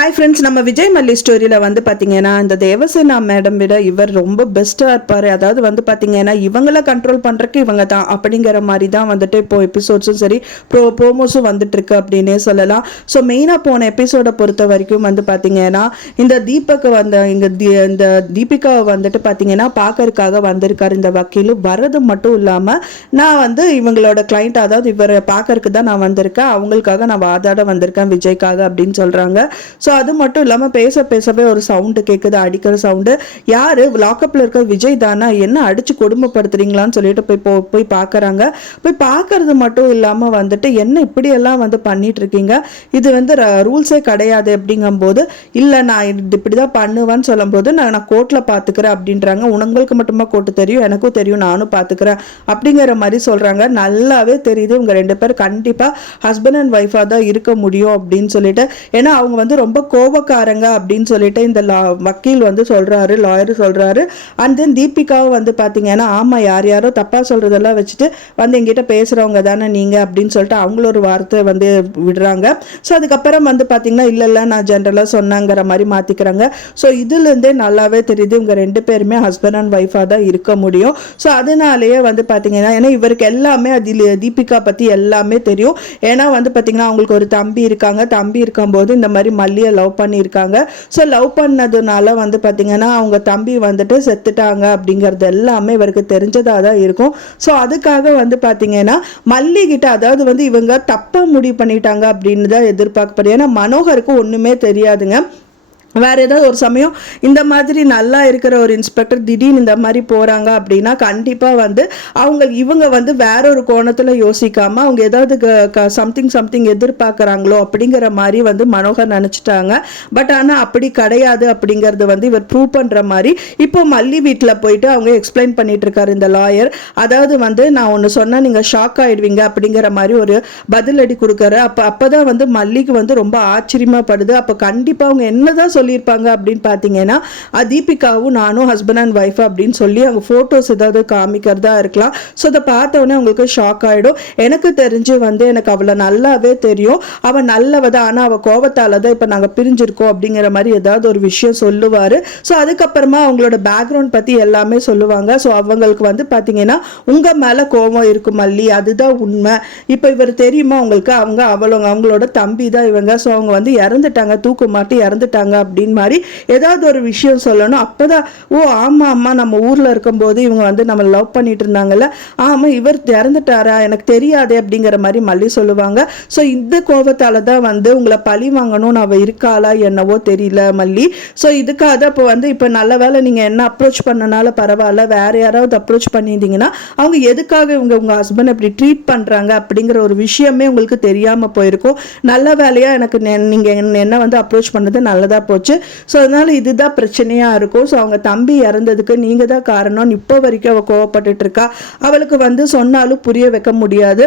Hi friends, நம்ம விஜய் மல்லி ஸ்டோரியில் வந்து பார்த்தீங்கன்னா இந்த தேவசேனா மேடம் விட இவர் ரொம்ப பெஸ்ட்டாக இருப்பார். அதாவது வந்து பார்த்தீங்கன்னா இவங்கள கண்ட்ரோல் பண்ணுறக்கு இவங்க தான் அப்படிங்கிற மாதிரி தான் வந்துட்டு இப்போ எபிசோட்ஸும் சரி ப்ரோமோஸும் வந்துட்டுருக்கு அப்படின்னே சொல்லலாம். ஸோ மெயினாக போன எபிசோடை பொறுத்த வரைக்கும் வந்து பார்த்தீங்கன்னா இந்த தீபக்கு இந்த தீபிகாவை வந்துட்டு பார்த்தீங்கன்னா பார்க்கறதுக்காக வந்திருக்காரு இந்த வக்கீல். வரது மட்டும் இல்லாமல் நான் வந்து இவங்களோட கிளைண்ட், அதாவது இவரை பார்க்கறதுக்கு தான் நான் வந்திருக்கேன், அவங்களுக்காக நான் வாதாட வந்திருக்கேன் விஜய்க்காக அப்படின்னு சொல்கிறாங்க. ஸோ அது மட்டும் இல்லாமல் பேசவே ஒரு சவுண்டு கேட்குது, அடிக்கிற சவுண்டு. யார் லாக்கப்பில் இருக்க விஜய் தானே, என்ன அடித்து கொடுமைப்படுத்துறீங்களான்னு சொல்லிட்டு போய் பார்க்குறாங்க. போய் பார்க்கறது மட்டும் இல்லாமல் வந்துட்டு என்ன இப்படியெல்லாம் வந்து பண்ணிட்டு இருக்கீங்க, இது வந்து ரூல்ஸே கிடையாது அப்படிங்கும்போது, இல்லை நான் இப்படி தான் பண்ணுவேன்னு சொல்லும்போது நான் கோர்ட்டில் பார்த்துக்கிறேன் அப்படின்றாங்க. உங்களுக்கு மட்டுமா கோர்ட்டு தெரியும், எனக்கும் தெரியும், நானும் பார்த்துக்கிறேன் அப்படிங்கிற மாதிரி சொல்கிறாங்க. நல்லாவே தெரியுது இவங்க ரெண்டு பேர் கண்டிப்பாக ஹஸ்பண்ட் அண்ட் ஒய்ஃபாக தான் இருக்க முடியும் அப்படின்னு சொல்லிட்டு. ஏன்னா அவங்க வந்து ரொம்ப கோபக்காரங்க அப்படின்னு சொல்லிட்டு இந்த வக்கீல் வந்து சொல்றாரு, லாயர் சொல்றாரு. அண்ட் தென் தீபிகாவும் வந்து பாத்தீங்கன்னா ஆமா யாரோ தப்பா சொல்றதெல்லாம் வச்சுட்டு வந்து எங்கிட்ட பேசுறவங்க தானே நீங்க அப்படின்னு சொல்லிட்டு அவங்கள ஒரு வார்த்தை வந்து விடுறாங்க. ஸோ அதுக்கப்புறம் வந்து பாத்தீங்கன்னா இல்ல நான் ஜென்ரலா சொன்னாங்கிற மாதிரி மாத்திக்கிறாங்க. ஸோ இதுல இருந்தே நல்லாவே தெரியுது இவங்க ரெண்டு பேருமே ஹஸ்பண்ட் அண்ட் ஒய்ஃபா தான் இருக்க முடியும். ஸோ அதனாலேயே வந்து பாத்தீங்கன்னா ஏன்னா இவருக்கு எல்லாமே அதில் தீபிகா பத்தி எல்லாமே தெரியும். ஏன்னா வந்து பாத்தீங்கன்னா அவங்களுக்கு ஒரு தம்பி இருக்காங்க, தம்பி இருக்கும்போது இந்த மாதிரி மல்லியை லவ் பண்ணியிருக்காங்க. ஸோ லவ் பண்ணதுனால வந்து பார்த்தீங்கன்னா அவங்க தம்பி வந்துட்டு செத்துட்டாங்க அப்படிங்கிறது எல்லாமே இவருக்கு தெரிஞ்சதாக தான் இருக்கும். ஸோ அதுக்காக வந்து பார்த்தீங்கன்னா மல்லி கிட்ட, அதாவது வந்து இவங்க தப்பாக முடிவு பண்ணிட்டாங்க அப்படின்னு தான் எதிர்பார்க்கப்படுது. ஏன்னா மனோகருக்கு ஒன்றுமே தெரியாதுங்க. வேற ஏதாவது ஒரு சமயம் இந்த மாதிரி நல்லா இருக்கிற ஒரு இன்ஸ்பெக்டர் திடீர்னு இந்த மாதிரி போறாங்க அப்படின்னா கண்டிப்பாக வந்து இவங்க வந்து வேற ஒரு கோணத்தில் யோசிக்காம அவங்க ஏதாவது சம்திங் எதிர்பார்க்குறாங்களோ அப்படிங்கிற மாதிரி வந்து மனோகர் நினச்சிட்டாங்க. பட் ஆனால் அப்படி கிடையாது அப்படிங்கிறது வந்து இவர் ப்ரூவ் பண்ணுற மாதிரி இப்போ மல்லி வீட்டில் போயிட்டு அவங்க எக்ஸ்பிளைன் பண்ணிட்டு இருக்காரு இந்த லாயர். அதாவது வந்து நான் ஒன்று சொன்னால் நீங்கள் ஷாக் ஆயிடுவீங்க அப்படிங்கிற மாதிரி ஒரு பதிலடி கொடுக்குற. அப்போதான் வந்து மல்லிக்கு வந்து ரொம்ப ஆச்சரியமாப்படுது. அப்போ கண்டிப்பாக அவங்க என்னதான் சொல்லியிருப்பாங்க அப்படின்னு பார்த்தீங்கன்னா தீபிகாவும் நானும் ஹஸ்பண்ட் அண்ட் ஒய்ஃப் அப்படின்னு சொல்லி அவங்க ஃபோட்டோஸ் ஏதாவது காமிக்கிறதா இருக்கலாம். ஸோ அதை பார்த்தோன்னே அவங்களுக்கு ஷாக் ஆகிடும். எனக்கு தெரிஞ்சு வந்து எனக்கு அவளை நல்லாவே தெரியும், அவள் நல்லவதான், ஆனால் அவள் கோபத்தால் தான் இப்போ நாங்கள் பிரிஞ்சிருக்கோம் அப்படிங்கிற மாதிரி ஏதாவது ஒரு விஷயம் சொல்லுவார். ஸோ அதுக்கப்புறமா அவங்களோட பேக்ரவுண்ட் பற்றி எல்லாமே சொல்லுவாங்க. ஸோ அவங்களுக்கு வந்து பார்த்தீங்கன்னா உங்கள் மேலே கோபம் இருக்கும் மல்லி, அதுதான் உண்மை. இப்போ இவர் தெரியுமா உங்களுக்கு, அவங்களோட தம்பி தான் இவங்க. ஸோ அவங்க வந்து இறந்துட்டாங்க, தூக்கு மாட்டி இறந்துட்டாங்க அப்படின்னு மாதிரி ஏதாவது ஒரு விஷயம் சொல்லணும். அப்பதான் ஓ ஆமா அம்மா நம்ம ஊர்ல இருக்கும்போது இவங்க வந்து நம்ம லவ் பண்ணிட்டு இருந்தாங்கல்ல, ஆமா இவர் இறந்துட்டாரா எனக்கு தெரியாதே அப்படிங்கிற மாதிரி மல்லி சொல்லுவாங்க. ஸோ இந்த கோபத்தால தான் வந்து உங்களை பழி வாங்கணும்னு அவ இருக்காளா என்னவோ தெரியல மல்லி. ஸோ இதுக்காக இப்போ வந்து இப்போ நல்ல வேலை நீங்க என்ன அப்ரோச் பண்ணனால பரவாயில்ல, வேற யாராவது அப்ரோச் பண்ணியிருந்தீங்கன்னா அவங்க எதுக்காக உங்க ஹஸ்பண்ட் இப்படி ட்ரீட் பண்றாங்க அப்படிங்கிற ஒரு விஷயமே உங்களுக்கு தெரியாம போயிருக்கும். நல்ல வேலையா எனக்கு நீங்க என்ன வந்து அப்ரோச் பண்ணது நல்லதா போச்சு. ஸோ அதனால இதுதான் பிரச்சனையா இருக்கும். ஸோ அவங்க தம்பி இறந்ததுக்கு நீங்க தான் காரணம், இப்போ வரைக்கும் அவ கோவப்பட்டுட்டு இருக்கா. அவளுக்கு வந்து சொன்னாலும் புரிய வைக்க முடியாது.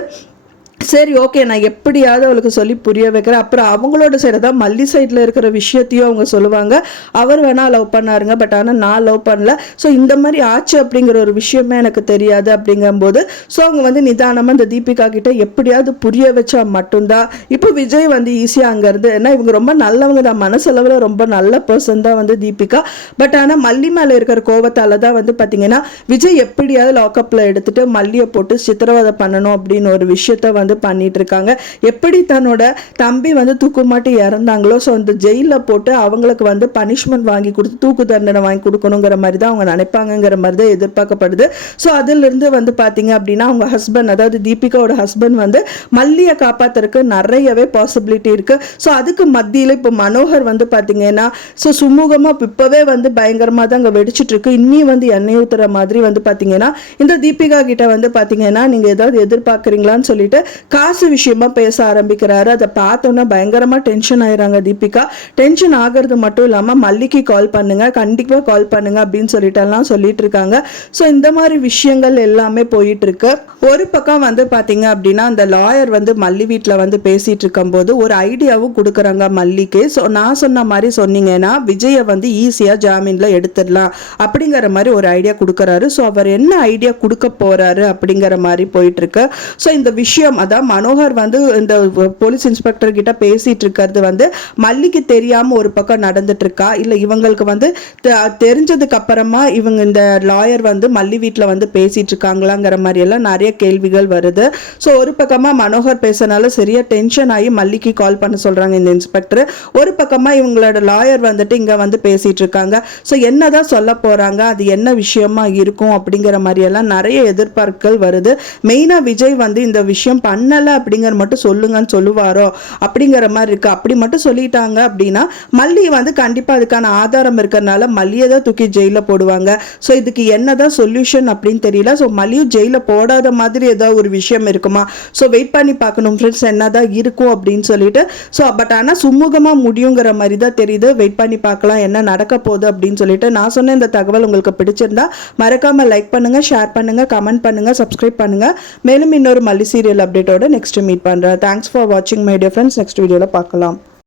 சரி ஓகே நான் எப்படியாவது அவளுக்கு சொல்லி புரிய வைக்கிறேன். அப்புறம் அவங்களோட சைடு தான் மல்லி சைடில் இருக்கிற விஷயத்தையும் அவங்க சொல்லுவாங்க. அவர் வேணா லவ் பண்ணாருங்க, பட் ஆனால் நான் லவ் பண்ணல. ஸோ இந்த மாதிரி ஆச்சு அப்படிங்கிற ஒரு விஷயமே எனக்கு தெரியாது அப்படிங்கும்போது ஸோ அவங்க வந்து நிதானமாக இந்த தீபிகா கிட்ட எப்படியாவது புரிய வச்சா மட்டும்தான் இப்போ விஜய் வந்து ஈஸியாக அங்கேருந்து, ஏன்னா இவங்க ரொம்ப நல்லவங்க தான், மனசளவில் ரொம்ப நல்ல பர்சன் தான் வந்து தீபிகா. பட் ஆனால் மல்லி மேலே இருக்கிற கோபத்தால் தான் வந்து பார்த்தீங்கன்னா விஜய் எப்படியாவது லாக்கப்பில் எடுத்துட்டு மல்லியை போட்டு சித்திரவதை பண்ணணும் அப்படின்னு ஒரு விஷயத்த வந்து பண்ணிட்டு இருக்காங்க. எப்படி தன்னோட தம்பி வந்து தூக்குமாட்டி இறந்தாங்களோ ஸோ அந்த ஜெயிலில் போட்டு அவங்களுக்கு வந்து பனிஷ்மெண்ட் வாங்கி கொடுத்து தூக்கு தண்டனை வாங்கி கொடுக்கணுங்கிற மாதிரி தான் அவங்க நினைப்பாங்கிற மாதிரி தான் எதிர்பார்க்கப்படுது. ஸோ அதிலிருந்து வந்து பார்த்தீங்க அப்படின்னா அவங்க ஹஸ்பண்ட், அதாவது தீபிகாவோட ஹஸ்பண்ட் வந்து மல்லியை காப்பாற்றுறதுக்கு நிறையவே பாசிபிலிட்டி இருக்கு. ஸோ அதுக்கு மத்தியில் இப்போ மனோகர் வந்து பார்த்தீங்கன்னா ஸோ சுமூகமாக இப்போவே வந்து பயங்கரமாக தான் அங்கே வெடிச்சிட்டு இருக்கு. இன்னி வந்து எண்ணெய் ஊற்றுற மாதிரி வந்து பார்த்தீங்கன்னா இந்த தீபிகா கிட்ட வந்து பார்த்தீங்கன்னா நீங்கள் ஏதாவது எதிர்பார்க்குறீங்களான்னு சொல்லிட்டு காசு விஷயமா பேச ஆரம்பிக்கிறாரு. அதை பார்த்தோன்னா பயங்கரமா டென்ஷன் ஆயிடுறாங்க தீபிகா. டென்ஷன் ஆகிறது மட்டும் இல்லாம மல்லிக்கு கால் பண்ணுங்க, கண்டிப்பா கால் பண்ணுங்க அப்படின்னு சொல்லிட்டு இருக்காங்க. ஸோ இந்த மாதிரி விஷயங்கள் எல்லாமே போயிட்டு இருக்கு. ஒரு பக்கம் வந்து பாத்தீங்க அப்படின்னா அந்த லாயர் வந்து மல்லி வீட்டில் வந்து பேசிட்டு இருக்கும் போது ஒரு ஐடியாவும் கொடுக்குறாங்க மல்லிக்கு. ஸோ நான் சொன்ன மாதிரி சொன்னீங்கன்னா விஜயை வந்து ஈஸியா ஜாமீன்ல எடுத்துடலாம் அப்படிங்கிற மாதிரி ஒரு ஐடியா கொடுக்குறாரு. ஸோ அவர் என்ன ஐடியா கொடுக்க போறாரு அப்படிங்கிற மாதிரி போயிட்டு இருக்கு. ஸோ இந்த விஷயம் தான் மனோகர் வந்து இந்த போலீஸ் இன்ஸ்பெக்டர் கிட்ட பேசிட்டு இருக்கிறது வந்து மல்லிக்கு தெரியாம ஒரு பக்கம் நடந்துட்டு இருக்கா, இல்ல இவங்களுக்கு வந்து தெரிஞ்சதுக்கு அப்புறமா இவங்க இந்த லாயர் வந்து மல்லி வீட்டில் வந்து பேசிட்டு இருக்காங்களாங்கிற மாதிரி எல்லாம் நிறைய கேள்விகள் வருது. ஸோ ஒரு பக்கமா மனோகர் பேசினால சரியா டென்ஷன் ஆகி மல்லிக்கு கால் பண்ண சொல்றாங்க இந்த இன்ஸ்பெக்டர். ஒரு பக்கமா இவங்களோட லாயர் வந்துட்டு இங்க வந்து பேசிட்டு இருக்காங்க. ஸோ என்னதான் சொல்ல போறாங்க, அது என்ன விஷயமா இருக்கும் அப்படிங்கிற மாதிரி எல்லாம் நிறைய எதிர்பார்ப்புகள் வருது. மெயினா விஜய் வந்து இந்த விஷயம் பண்ணல அப்படிங்கிற மட்டும் சொல்லுங்கன்னு சொல்லுவாரோ அப்படிங்கிற மாதிரி இருக்கு. அப்படி மட்டும் சொல்லிட்டாங்க அப்படின்னா மல்லி வந்து கண்டிப்பா அதுக்கான ஆதாரம் இருக்கிறதுனால மல்லியை தான் தூக்கி ஜெயில போடுவாங்க. ஸோ இதுக்கு என்னதான் சொல்யூஷன் அப்படின்னு தெரியல. ஸோ மல்லியும் ஜெயில போடாத மாதிரி ஏதாவது ஒரு விஷயம் இருக்குமா? ஸோ வெயிட் பண்ணி பார்க்கணும் ஃப்ரெண்ட்ஸ், என்னதான் இருக்கும் அப்படின்னு சொல்லிட்டு. ஸோ பட் ஆனால் சுமூகமாக முடியுங்கிற மாதிரி தான் தெரியுது. வெயிட் பண்ணி பார்க்கலாம் என்ன நடக்க போகுது அப்படின்னு சொல்லிட்டு. நான் சொன்ன இந்த தகவல் உங்களுக்கு பிடிச்சிருந்தா மறக்காம லைக் பண்ணுங்க, ஷேர் பண்ணுங்க, கமெண்ட் பண்ணுங்க, சப்ஸ்கிரைப் பண்ணுங்க. மேலும் இன்னொரு மல்லி சீரியல் அப்டேட்டோட நெக்ஸ்ட் மீட் பண்றேன். தேங்க்ஸ் ஃபார் வாட்சிங் மை டியர் ஃப்ரெண்ட்ஸ். நெக்ஸ்ட் வீடியோல பார்க்கலாம்.